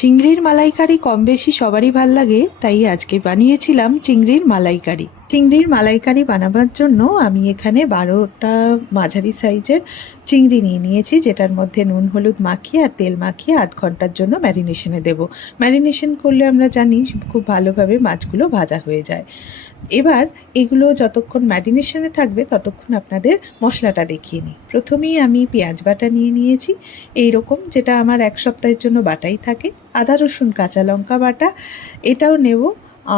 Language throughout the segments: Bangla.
চিংড়ির মালাইকারি কম বেশি সবারই ভাল লাগে, তাই আজকে বানিয়েছিলাম চিংড়ির মালাইকারি। চিংড়ির মালাইকারি বানাবার জন্য আমি এখানে 12টা মাঝারি সাইজের চিংড়ি নিয়ে নিয়েছি, যেটার মধ্যে নুন হলুদ মাখিয়ে আর তেল মাখিয়ে আধ ঘন্টার জন্য ম্যারিনেশনে দেব। ম্যারিনেশন করলে আমরা জানি খুব ভালোভাবে মাছগুলো ভাজা হয়ে যায়। এবার এগুলো যতক্ষণ ম্যারিনেশনে থাকবে ততক্ষণ আপনাদের মশলাটা দেখিয়ে নিই। প্রথমেই আমি পেঁয়াজ বাটা নিয়ে নিয়েছি, এইরকম, যেটা আমার এক সপ্তাহের জন্য বাটাই থাকে। আদা রসুন কাঁচা লঙ্কা বাটা এটাও নেব।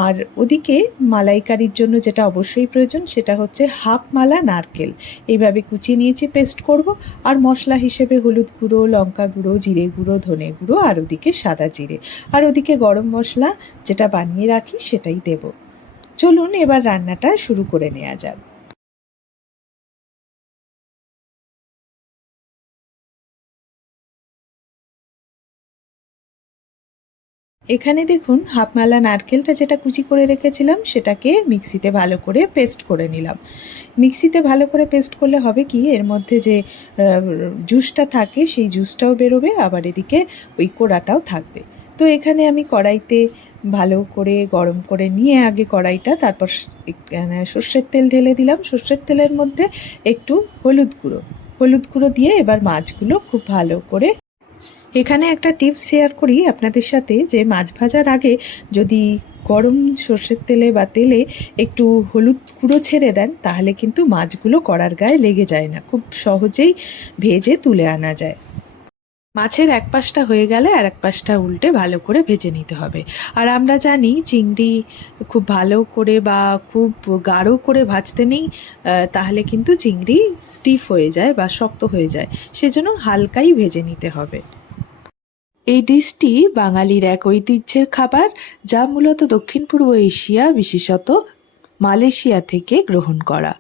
আর ওদিকে মালাইকারির জন্য যেটা অবশ্যই প্রয়োজন সেটা হচ্ছে হাফ মালা নারকেল, এইভাবে কুচিয়ে নিয়েছি, পেস্ট করব। আর মশলা হিসেবে হলুদ গুঁড়ো, লঙ্কা গুঁড়ো, জিরে গুঁড়ো, ধনে গুঁড়ো, আর ওদিকে সাদা জিরে, আর ওদিকে গরম মশলা যেটা বানিয়ে রাখি সেটাই দেব। চলুন এবার রান্নাটা শুরু করে নেওয়া যাক। এখানে দেখুন, হাফমালা নারকেলটা যেটা কুচি করে রেখেছিলাম সেটাকে মিক্সিতে ভালো করে পেস্ট করে নিলাম। মিক্সিতে ভালো করে পেস্ট করলে হবে কি, এর মধ্যে যে জুসটা থাকে সেই জুসটাও বেরোবে, আবার এদিকে ওই কোড়াটাও থাকবে। তো এখানে আমি কড়াইতে ভালো করে গরম করে নিয়ে আগে কড়াইটা, তারপর সর্ষের তেল ঢেলে দিলাম। সর্ষের তেলের মধ্যে একটু হলুদ গুঁড়ো দিয়ে এবার মাছগুলো খুব ভালো করে, এখানে একটা টিপস শেয়ার করি আপনাদের সাথে, যে মাছ ভাজার আগে যদি গরম সর্ষের তেলে বা তেলে একটু হলুদ গুঁড়ো ছেড়ে দেন, তাহলে কিন্তু মাছগুলো কড়ার গায়ে লেগে যায় না, খুব সহজেই ভেজে তুলে আনা যায়। মাছের এক পাশটা হয়ে গেলে আর এক পাশটা উল্টে ভালো করে ভেজে নিতে হবে। আর আমরা জানি চিংড়ি খুব ভালো করে বা খুব গাঢ় করে ভাজতে নেই, তাহলে কিন্তু চিংড়ি স্টিফ হয়ে যায় বা শক্ত হয়ে যায়, সেজন্য হালকাই ভেজে নিতে হবে। এই ডিশটি বাঙালির এক ঐতিহ্যের খাবার, যা মূলত দক্ষিণ পূর্ব এশিয়া, বিশেষত মালয়েশিয়া থেকে গ্রহণ করা।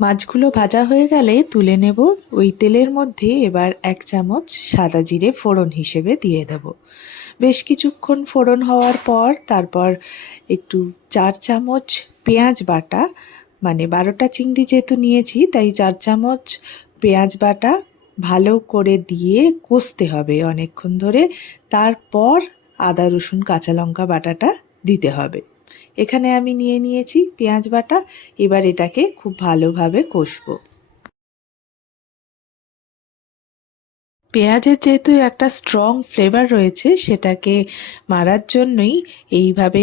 মাছগুলো ভাজা হয়ে গেলে তুলে নেব। ওই তেলের মধ্যে এবার 1 চামচ সাদা জিরে ফোড়ন হিসেবে দিয়ে দেব। বেশ কিছুক্ষণ ফোড়ন হওয়ার পর তারপর একটু 4 চামচ পেঁয়াজ বাটা, মানে 12টা চিংড়ি যেহেতু নিয়েছি তাই 4 চামচ পেঁয়াজ বাটা ভালো করে দিয়ে কষতে হবে অনেকক্ষণ ধরে। তারপর আদা রসুন কাঁচা লঙ্কা বাটাটা দিতে হবে। এখানে আমি নিয়ে নিয়েছি পেঁয়াজ বাটা, এবার এটাকে খুব ভালোভাবে কষবো। পেঁয়াজের যেহেতু একটা স্ট্রং ফ্লেভার রয়েছে, সেটাকে মারার জন্যই এইভাবে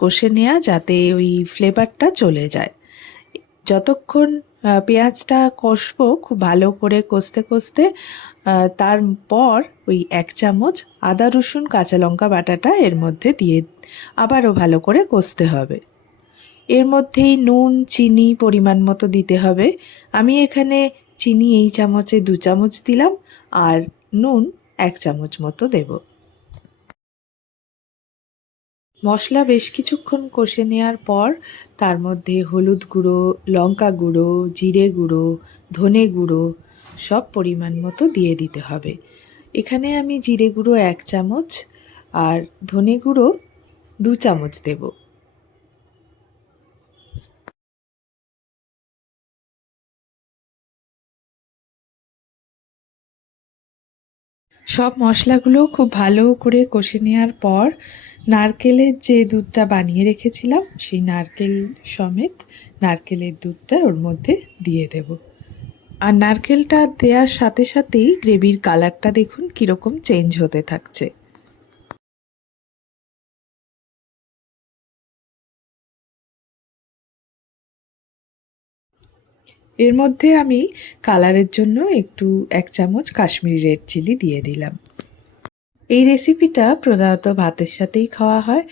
কষে নেওয়া, যাতে ওই ফ্লেভারটা চলে যায়। যতক্ষণ পেঁয়াজটা কষবো খুব ভালো করে কষতে কষতে, তারপর ওই 1 চামচ আদা রসুন কাঁচা লঙ্কা বাটাটা এর মধ্যে দিয়ে আবারও ভালো করে কষতে হবে। এর মধ্যেই নুন চিনি পরিমাণ মতো দিতে হবে। আমি এখানে চিনি এই চামচে 2 চামচ দিলাম, আর নুন 1 চামচ মতো দেব। মশলা বেশ কিছুক্ষণ কষে নেওয়ার পর তার মধ্যে হলুদ গুঁড়ো, লঙ্কা গুঁড়ো, জিরে গুঁড়ো, ধনে গুঁড়ো সব পরিমাণ মতো দিয়ে দিতে হবে। এখানে আমি জিরে গুঁড়ো 1 চামচ আর ধনে গুঁড়ো 2 চামচ দেব। সব মশলাগুলো খুব ভালো করে কষে নেওয়ার পর নারকেলের যে দুধটা বানিয়ে রেখেছিলাম সেই নারকেল সমেত নারকেলের দুধটা ওর মধ্যে দিয়ে দেব। আর নারকেলটা দেওয়ার সাথে সাথেই গ্রেভির কালারটা দেখুন কীরকম চেঞ্জ হতে থাকছে। এর মধ্যে আমি কালারের জন্য একটু 1 চামচ কাশ্মীরি রেড চিলি দিয়ে দিলাম। এই রেসিপিটা প্রধানত ভাতের সাথেই খাওয়া হয়,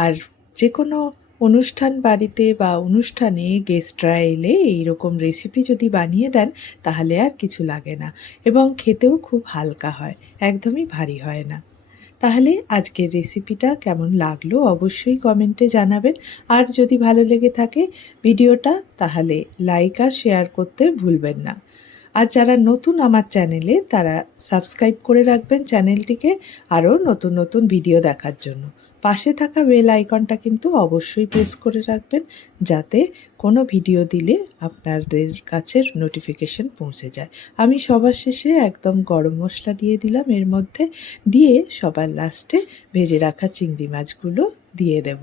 আর যে কোনো অনুষ্ঠান বাড়িতে বা অনুষ্ঠানে গেস্টরা এলে এইরকম রেসিপি যদি বানিয়ে দেন তাহলে আর কিছু লাগে না, এবং খেতেও খুব হালকা হয়, একদমই ভারী হয় না। তাহলে আজকের রেসিপিটা কেমন লাগলো অবশ্যই কমেন্টে জানাবেন। আর যদি ভালো লেগে থাকে ভিডিওটা, তাহলে লাইক আর শেয়ার করতে ভুলবেন না। আর যারা নতুন আমার চ্যানেলে তারা সাবস্ক্রাইব করে রাখবেন চ্যানেলটিকে আরও নতুন নতুন ভিডিও দেখার জন্য। পাশে থাকা বেল আইকনটা কিন্তু অবশ্যই প্রেস করে রাখবেন, যাতে কোনো ভিডিও দিলে আপনাদের কাছে নোটিফিকেশন পৌঁছে যায়। আমি সবার শেষে একদম গরম মশলা দিয়ে দিলাম এর মধ্যে, দিয়ে সবার লাস্টে ভেজে রাখা চিংড়ি মাছগুলো দিয়ে দেব।